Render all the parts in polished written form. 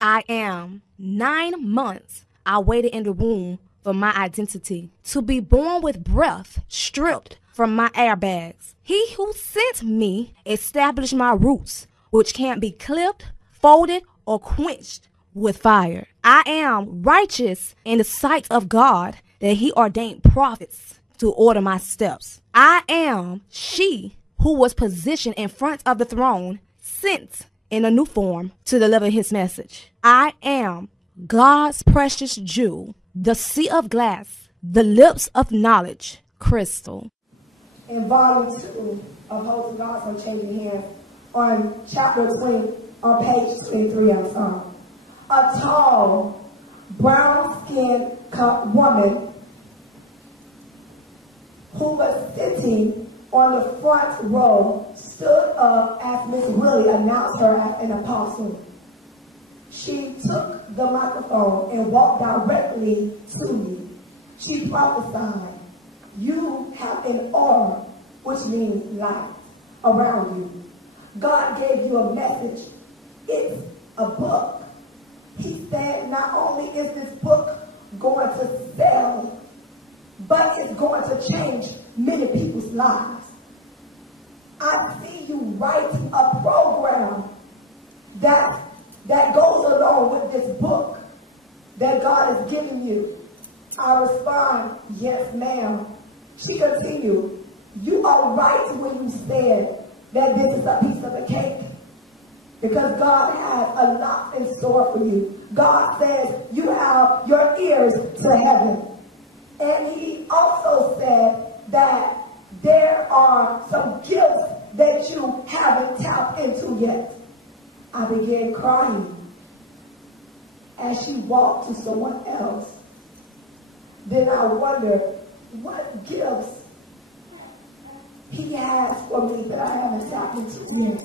I am 9 months. I waited in the womb for my identity to be born with breath stripped from my airbags. He who sent me established my roots, which can't be clipped, folded, or quenched with fire. I am righteous in the sight of God that he ordained prophets to order my steps. I am she who was positioned in front of the throne, sent in a new form to deliver his message. I am God's precious jewel, the sea of glass, the lips of knowledge, crystal. In volume 2 of Holy Gods on Changing Hands, on chapter 20, on page 23, I'm sorry. A tall, brown-skinned woman who was sitting on the front row stood up as Miss Willie announced her as an apostle. She took the microphone and walked directly to me. She prophesied, "You have an aura," which means light, around you. God gave you a message. It's a book. He said not only is this book going to sell, but it's going to change many people's lives. I see you write a program that goes along with this book that God has given you. I respond, "Yes, ma'am." She continued, "You are right when you said that this is a piece of the cake, because God has a lot in store for you. God says you have your ears to heaven." And he also said that there are some gifts that you haven't tapped into yet. I began crying as she walked to someone else. Then I wondered what gifts he has for me that I haven't tapped into yet.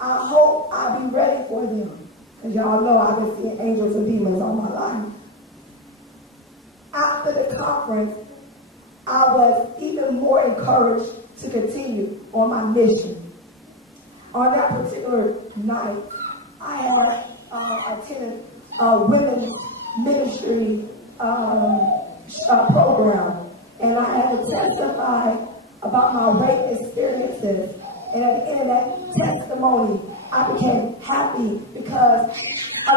I hope I'll be ready for them. Because y'all know I've been seeing angels and demons all my life. After the conference, I was even more encouraged to continue on my mission. On that particular night, I had attended a women's ministry program, and I had to testify about my rape experiences. And at the end of that testimony, I became happy because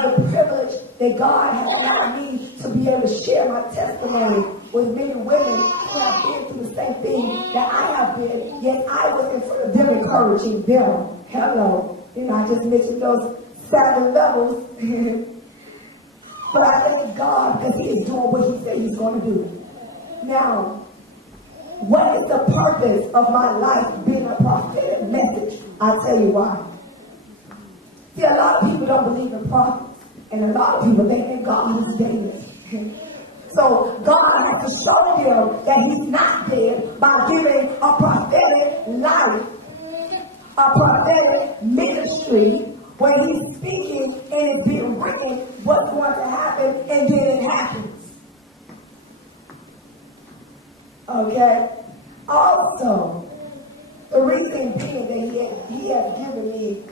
of the privilege that God has allowed me to be able to share my testimony with many women who have been through the same thing that I have been, yet I was in front of them encouraging them. Hello. You know, I just mentioned those 7 levels. But I thank God because he is doing what he said he's going to do. Now, what is the purpose of my life being a prophetic message? I'll tell you why. See, a lot of people don't believe in prophets, and a lot of people think that God is dead. So God has to show them that he's not dead by giving a prophetic life, a prophetic ministry, where he's speaking and it's being written what's going to happen, and then it happens. Okay? Also, the reason being that he has given me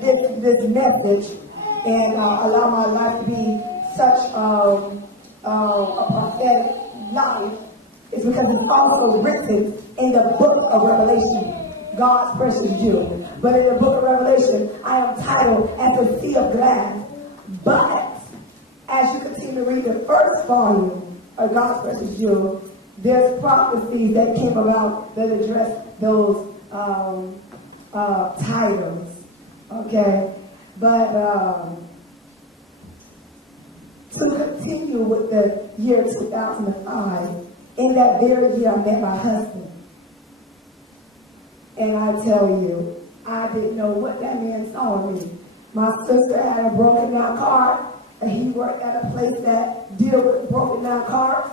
this message and allow my life to be such a prophetic life is because it's also written in the book of Revelation, God's precious jewel. But in the book of Revelation, I am titled as a sea of glass. But as you continue to read the first volume of God's precious jewel, there's prophecies that came about that address those titles. Okay? But to continue with the year 2005, in that very year I met my husband. And I tell you, I didn't know what that man saw in me. My sister had a broken down car, and he worked at a place that deal with broken down cars.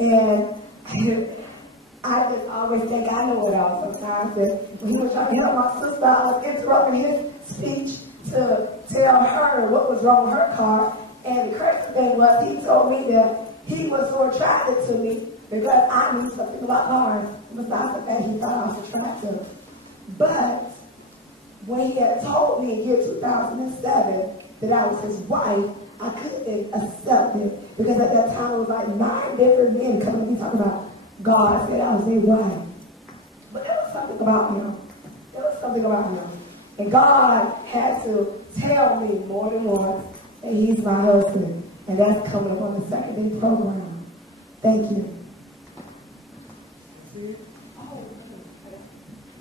And I just always think I know it all sometimes. And when he was trying to help my sister, I was interrupting his speech to tell her what was wrong with her car. And the crazy thing was, he told me that he was so attracted to me because I knew something about cars. Besides the fact he thought I was attractive. But when he had told me in year 2007 that I was his wife, I couldn't accept it because at that time it was like 9 different men coming to me talking about God said I was their wife. But there was something about him. There was something about him. And God had to tell me more than once that he's my husband. And that's coming up on the second day program. Thank you.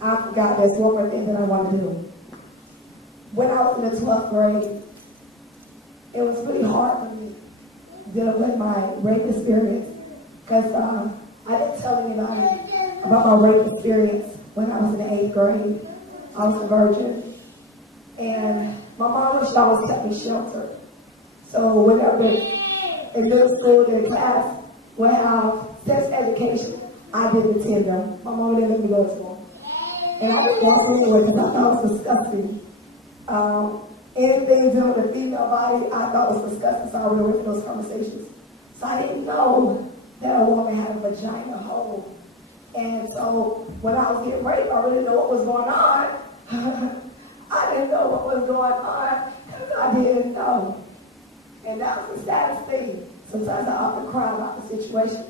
I forgot there's one more thing that I want to do. When I was in the 12th grade, it was really hard for me dealing with my rape experience because I didn't tell anybody about my rape experience when I was in the 8th grade. I was a virgin. And my mom was always kept me sheltered. So whenever in middle school, the class would have sex education, I didn't attend them. My mom didn't let me go to them. And I didn't walk anywhere because I thought it was disgusting. Anything dealing with the female body, I thought was disgusting, so I really went for those conversations. So I didn't know that a woman had a vagina hole. And so when I was getting raped, I really didn't know what was going on. I didn't know what was going on because I didn't know. And that was the saddest thing. Sometimes I often cry about the situation.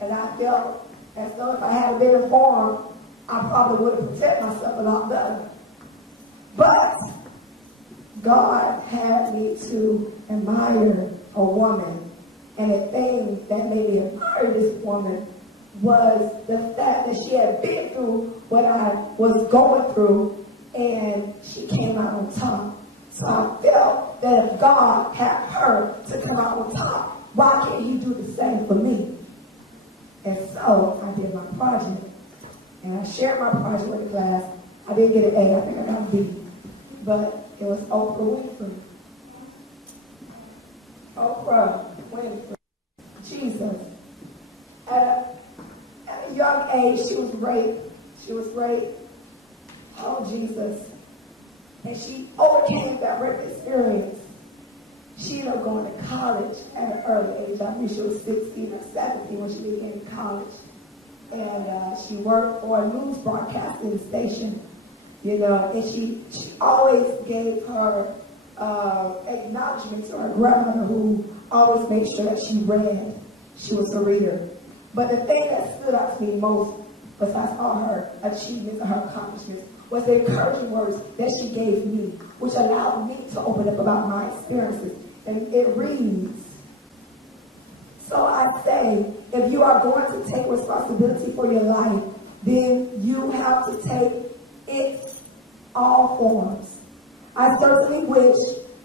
And I felt as though if I had been informed, I probably would have protected myself a lot better. But God had me to admire a woman. And the thing that made me admire this woman was the fact that she had been through what I was going through, and she came out on top. So I felt that if God had her to come out on top, why can't he do the same for me? And so I did my project. And I shared my project with the class. I didn't get an A, I think I got a B. But it was Oprah Winfrey. Oprah Winfrey. Jesus. At a young age, she was raped. She was raped. Oh, Jesus. And she overcame that rape experience. She ended up going to college at an early age. I think she was 16 or 17 when she began college. And she worked for a news broadcasting station, you know, and she always gave her acknowledgement to her grandmother, who always made sure that she read. She was a reader. But the thing that stood out to me most, besides all her achievements and her accomplishments, was the encouraging words that she gave me, which allowed me to open up about my experiences. And it reads, so I say, if you are going to take responsibility for your life, then you have to take it all forms. I certainly wish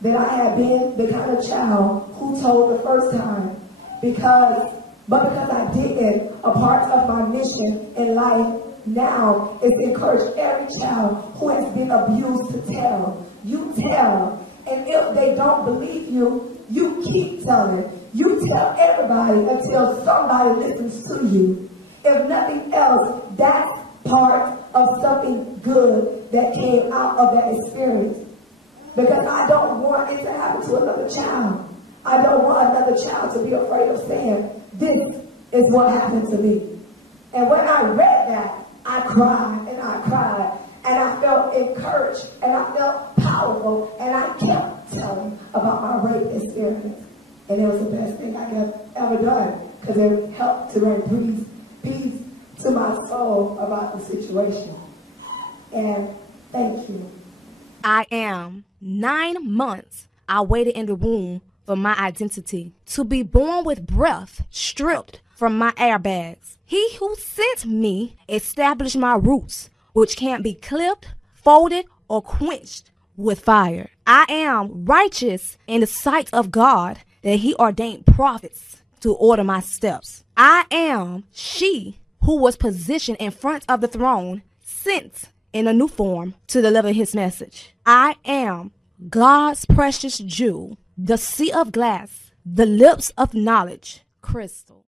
that I had been the kind of child who told the first time, but because I didn't, a part of my mission in life now is to encourage every child who has been abused to tell. You tell. And if they don't believe you, you keep telling. You tell everybody until somebody listens to you. If nothing else, that's part of something good that came out of that experience. Because I don't want it to happen to another child. I don't want another child to be afraid of saying, this is what happened to me. And when I read that, I cried and I cried. And I felt encouraged and I felt powerful. And I kept telling about my rape experience. And it was the best thing I have ever done, because it helped to bring peace to my soul about the situation. And thank you. I am 9 months. I waited in the womb for my identity to be born with breath stripped from my airbags. He who sent me established my roots, which can't be clipped, folded, or quenched with fire. I am righteous in the sight of God, that he ordained prophets to order my steps. I am she who was positioned in front of the throne, sent in a new form to deliver his message. I am God's precious jewel, the sea of glass, the lips of knowledge, crystal.